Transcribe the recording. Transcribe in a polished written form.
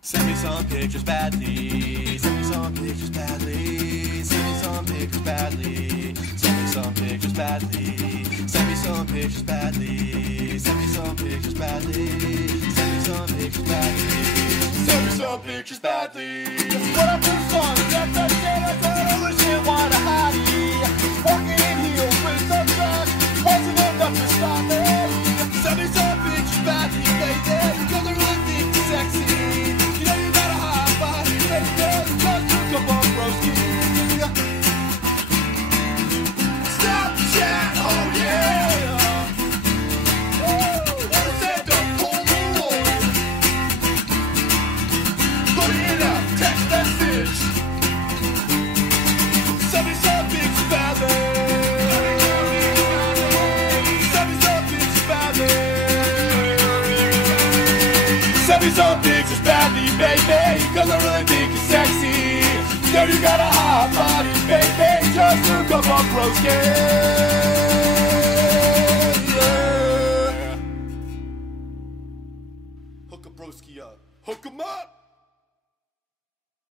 Send me some pictures badly. Send me some pictures badly. Send me some pictures badly. Send me some pictures badly. Send me some pictures badly. Send me some pictures badly. Send me some pictures badly. Send me some pictures badly. What I put on that I want a hottie. Walking in heels with the truck. Wasn't enough to stop me. Send me some pictures badly, baby. Cause I really think you're sexy. You know you got a hot body, baby. Just took up on Broski. Snapchat, oh yeah. Send a Polaroid. Put it in a text message. Send me some pictures badly. Send me some pictures badly. Send me some pictures badly, baby, cause I really think you're sexy. You know you got a hot body, baby, just hook up on Broski. Yeah. Hook a Broski up. Hook 'em up.